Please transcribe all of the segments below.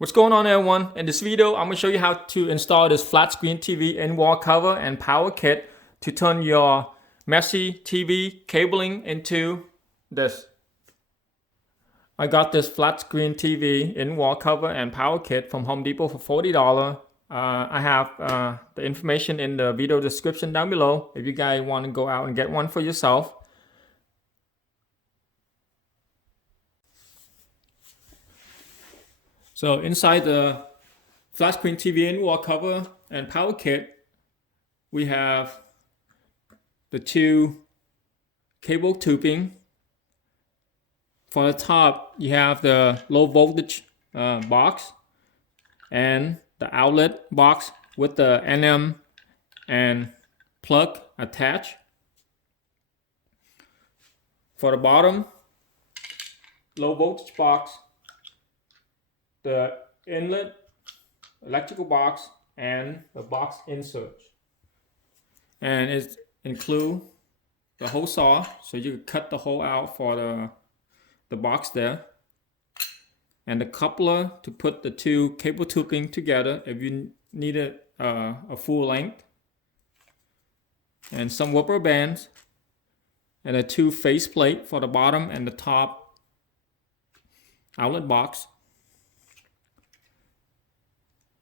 What's going on, everyone? In this video, I'm going to show you how to install this flat screen TV in-wall cover and power kit to turn your messy TV cabling into this. I got this flat screen TV in-wall cover and power kit from Home Depot for $40. I have the information in the video description down below if you guys want to go out and get one for yourself. So inside the flat screen TV in-wall cover and power kit, we have the two cable tubing. For the top, you have the low voltage box and the outlet box with the NM and plug attached. For the bottom, low voltage box, the inlet electrical box, and the box inserts. And it includes the hole saw, so you can cut the hole out for the box there, and the coupler to put the two cable tubing together if you need it a full length, and some rubber bands, and a two face plate for the bottom and the top outlet box.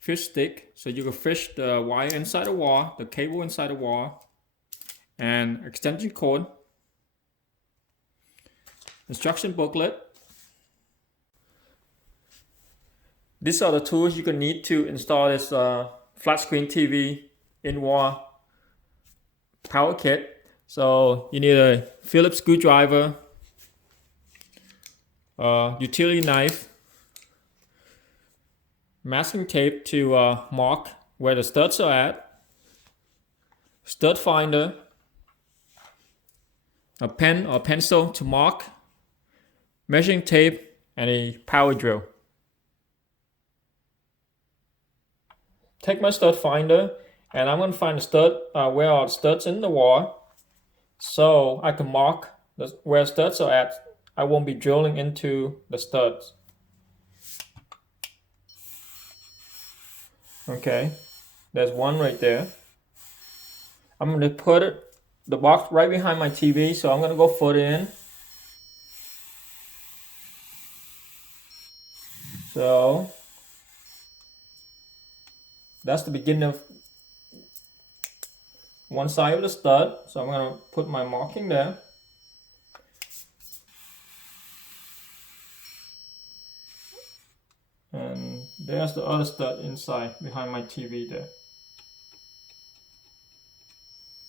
Fish stick, so you can fish the wire inside the wall, the cable inside the wall, and extension cord. Instruction booklet. These are the tools you can need to install this flat screen TV in-wall power kit. So you need a Phillips screwdriver, utility knife, masking tape to mark where the studs are at, stud finder, a pen or pencil to mark, measuring tape, and a power drill. Take my stud finder, and I'm going to find the stud where are the studs in the wall, so I can mark where studs are at. I won't be drilling into the studs. Okay, there's one right there. I'm going to put the box right behind my TV, so I'm going to go foot in. So that's the beginning of one side of the stud. So I'm going to put my marking there. And there's the other stud inside behind my TV there.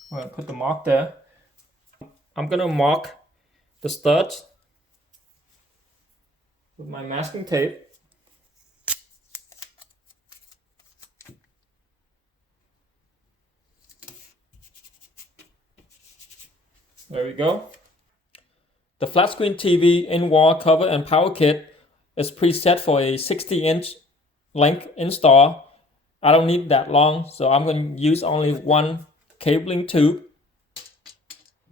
I'm going to put the mark there. I'm going to mark the studs with my masking tape. There we go. The flat screen TV in-wall cover and power kit is preset for a 60-inch length install. I don't need that long, so I'm going to use only one cabling tube.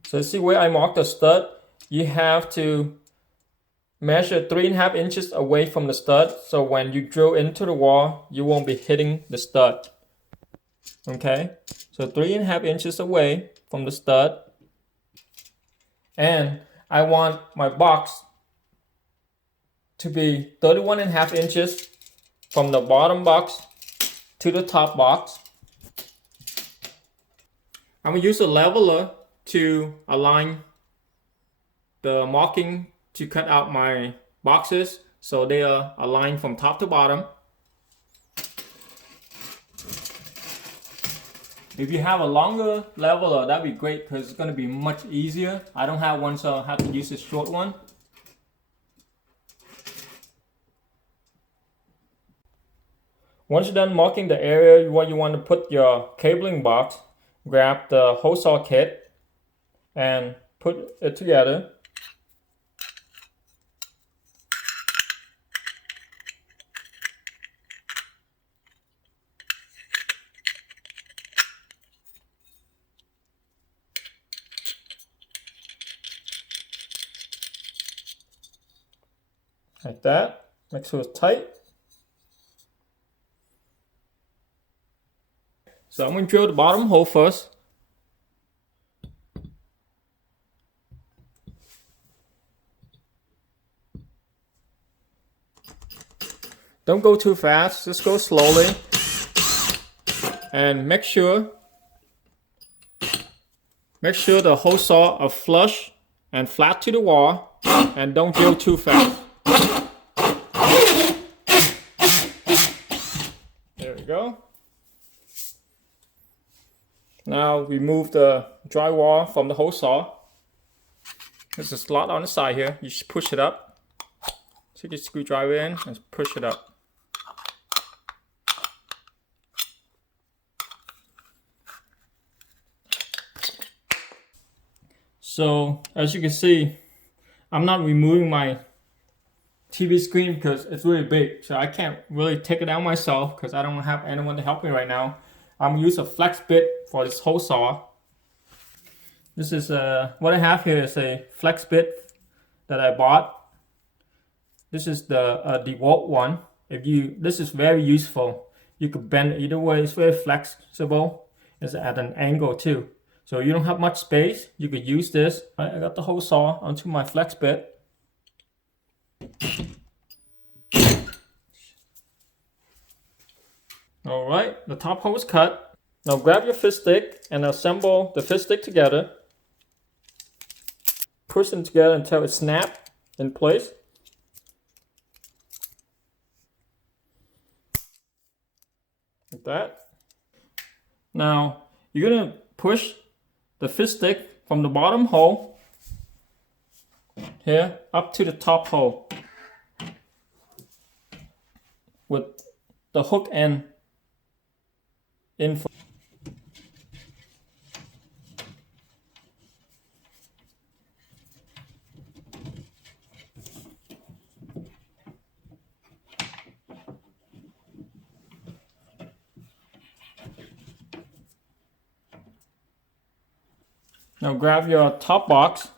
So see where I marked the stud? You have to measure 3.5 inches away from the stud, so when you drill into the wall, you won't be hitting the stud. Okay, so 3.5 inches away from the stud. And I want my box to be 31.5 inches from the bottom box to the top box. I'm going to use a leveler to align the marking to cut out my boxes so they are aligned from top to bottom. If you have a longer leveler, that'd be great because it's going to be much easier. I don't have one, so I have to use this short one. Once you're done marking the area where you want to put your cabling box, grab the hole saw kit and put it together. Like that. Make sure it's tight. So I'm going to drill the bottom hole first. Don't go too fast, just go slowly. And make sure the hole saw are flush and flat to the wall, and don't drill too fast. There we go. Now remove the drywall from the hole saw. There's a slot on the side here. You just push it up. Take your screwdriver in and push it up. So as you can see, I'm not removing my TV screen because it's really big. So I can't really take it out myself because I don't have anyone to help me right now. I'm gonna use a flex bit for this hole saw. This is what I have here is a flex bit that I bought. This is the DeWalt one. This is very useful. You could bend it either way. It's very flexible. It's at an angle too. So you don't have much space, you could use this. I got the hole saw onto my flex bit. Alright, the top hole is cut. Now grab your fish stick and assemble the fish stick together. Push them together until it snaps in place. Like that. Now you're going to push the fish stick from the bottom hole here up to the top hole with the hook end in. Now grab your top box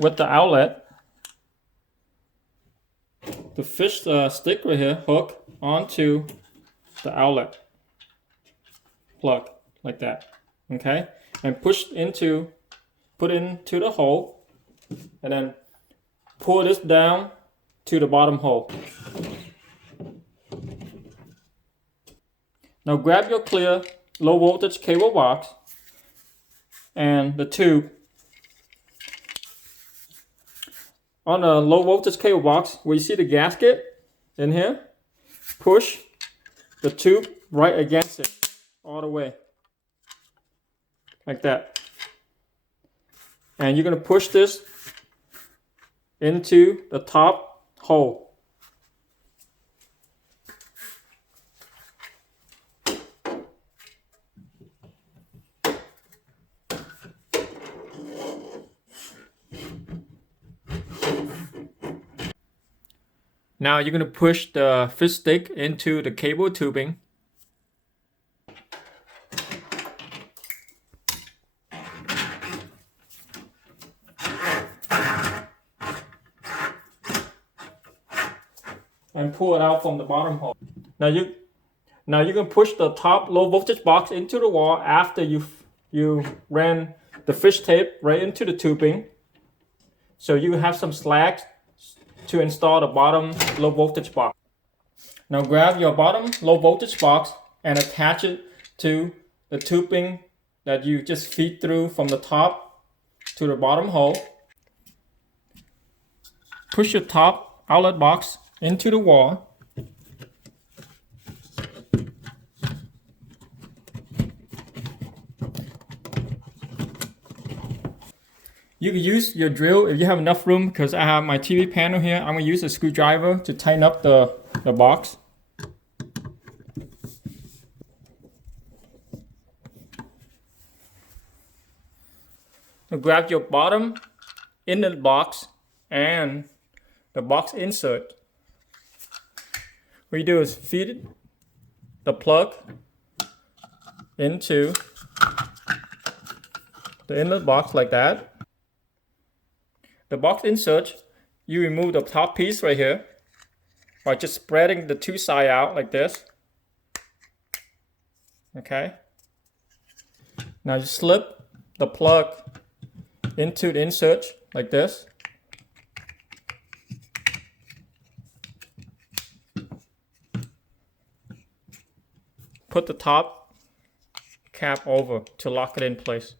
with the outlet. The fish stick right here, hook onto the outlet plug like that. Okay, and put into the hole, and then pull this down to the bottom hole. Now grab your clear low voltage cable box and the tube. On the low voltage cable box, where you see the gasket in here, push the tube right against it all the way, like that. And you're going to push this into the top hole. Now you're going to push the fish stick into the cable tubing. And pull it out from the bottom hole. Now you can push the top low voltage box into the wall after you ran the fish tape right into the tubing. So you have some slack to install the bottom low voltage box. Now grab your bottom low voltage box and attach it to the tubing that you just feed through from the top to the bottom hole. Push your top outlet box into the wall. You can use your drill if you have enough room, because I have my TV panel here. I'm going to use a screwdriver to tighten up the box. Now grab your bottom inlet box and the box insert. What you do is feed the plug into the inlet box like that. The box insert, you remove the top piece right here by just spreading the two sides out like this. Okay. Now you slip the plug into the insert like this. Put the top cap over to lock it in place,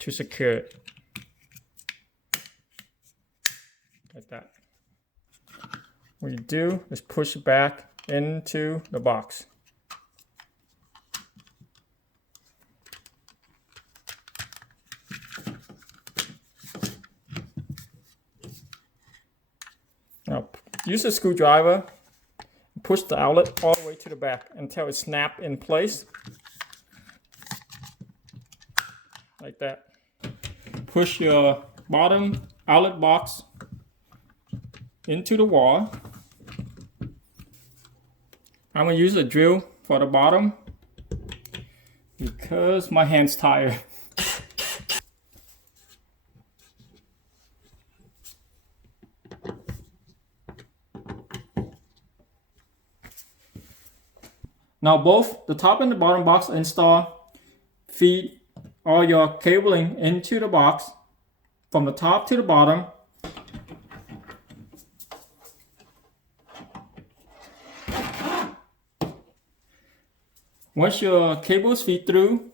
to secure it. Like that. What you do is push it back into the box. Now use a screwdriver, push the outlet all the way to the back until it snaps in place. Like that. Push your bottom outlet box into the wall. I'm going to use a drill for the bottom because my hand's tired. Now both the top and the bottom box install. Feed all your cabling into the box from the top to the bottom. Once your cables feed through,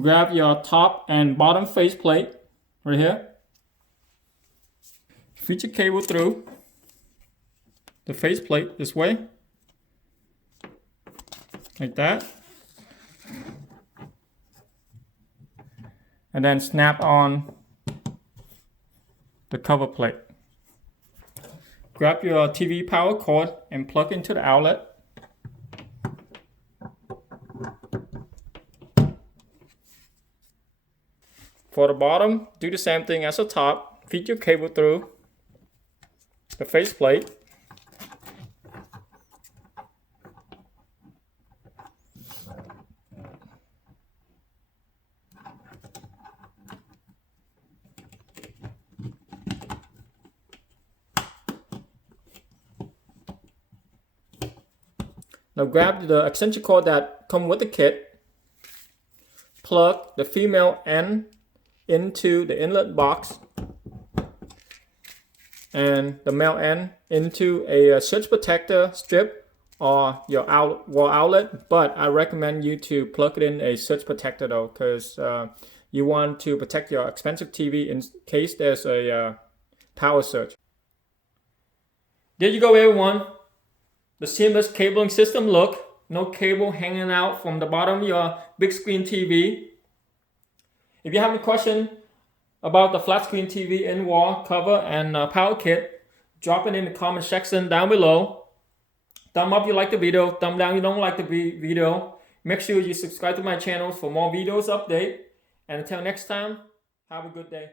grab your top and bottom faceplate right here. Feed your cable through the faceplate this way. Like that. And then snap on the cover plate. Grab your TV power cord and plug into the outlet. For the bottom, do the same thing as the top. Feed your cable through the faceplate. Now grab the extension cord that comes with the kit. Plug the female end into the inlet box and the male end into a surge protector strip or your wall outlet, but I recommend you to plug it in a surge protector though, because you want to protect your expensive TV in case there's a power surge. There you go everyone, the seamless cabling system look. No cable hanging out from the bottom of your big screen TV. If you have any question about the flat screen TV in-wall cover and power kit, drop it in the comment section down below. Thumb up if you like the video, thumb down if you don't like the video. Make sure you subscribe to my channel for more videos update. And until next time, have a good day.